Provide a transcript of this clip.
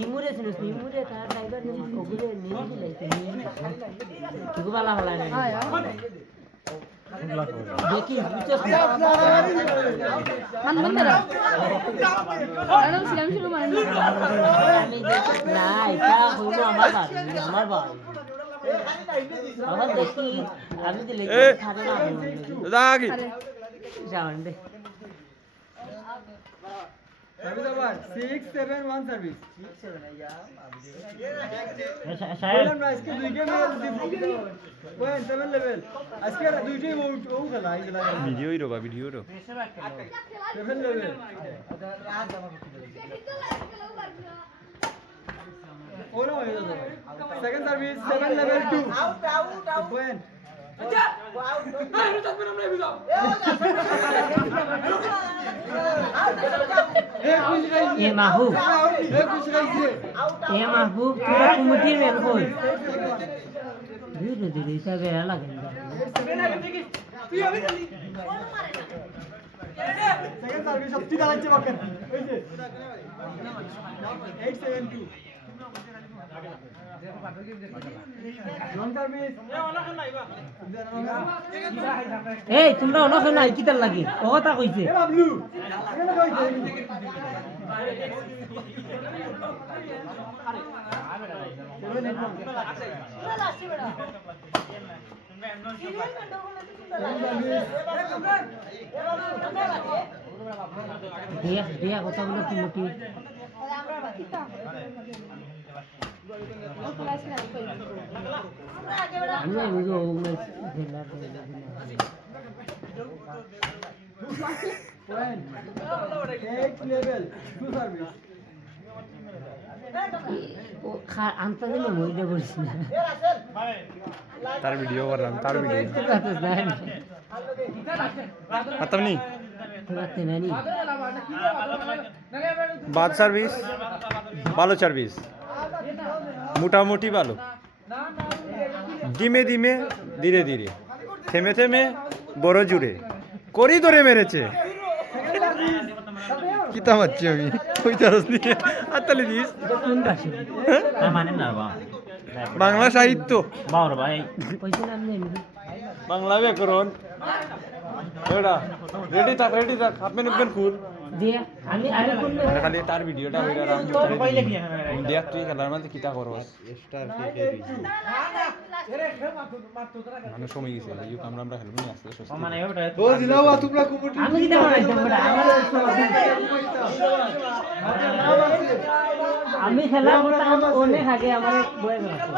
ইমুরে ছিল ইমুরে তার ড্রাইভার ওগুলো নিয়ে দিলাইছে কি বালা বালা দেখি মান বন্ধরা আরাম সিলাম শুরু মান আমি না এটা হইলো আমার বাড়ি আমার দেখি আমি দিলে থাকে না দাগি যাওয়ান দে সার্ভিস আবার 671 সার্ভিস 67 আইয়া বললাম আজকে দুই গেম পয়েন্ট 7 লেভেল আজকে দুইটাই ও খেলা এই খেলা ভিডিওই রবা ভিডিও রো 7 লেভেল ওনো second service 7 level 2 out point আচ্ছা আরে তখন আমরা বুঝাও এ মাহবুব তোরা কমিটির মেম্বার হই ধীরে ধীরে হিসাবে লাগে সেকেন্ড সার্ভিস সত্যি দাঁড়াচ্ছে বাকেন ওই যে 872 নন সার্ভিস এই তোমরা অনখ নাই কিতার লাগি ও কথা কইছে এ বাবলু এখানে কইছে দিয়া কথাগুলো কমিটি আমি বুঝো জেলা পয়েন্ট 8 লেভেল 2 সার্ভিস ও আনতে দিলে মইটা বলছি না তার ভিডিও করলাম তার ভিডিও কথা নাই খতম নি তোমাতে নানি বাদ সার্ভিস ভালো সার্ভিস মোটামুটি ভালো ধীমে ধীমে ধীরে ধীরে থেমে থেমে বড় জুড়ে করি ধরে মেরেছে কিতা মারছি আমি ওই তারস নিয়ে হাততালি দিস কোন ভাষা মানে না বা বাংলা সাহিত্য বাওর ভাই কইছে না আমি বাংলা ব্যাকরণ এডা রেডি থাক আপনি নেবেন ফুল দিয়া আমি কোন এটা খালি তার ভিডিওটা হইরা রাম দেখ তুই খেলার মধ্যে কিতা করস স্টার কে কে দিছি মানে সময় গেছে এই আমরা খেলবো নি আজকে সস্তি মানে ওটা ও দিলাও তোমরা কুমুটি আমি কিটা বানাইতাম বড় আমি খেলা করতাম অনেক আগে আমার বয়ে গেল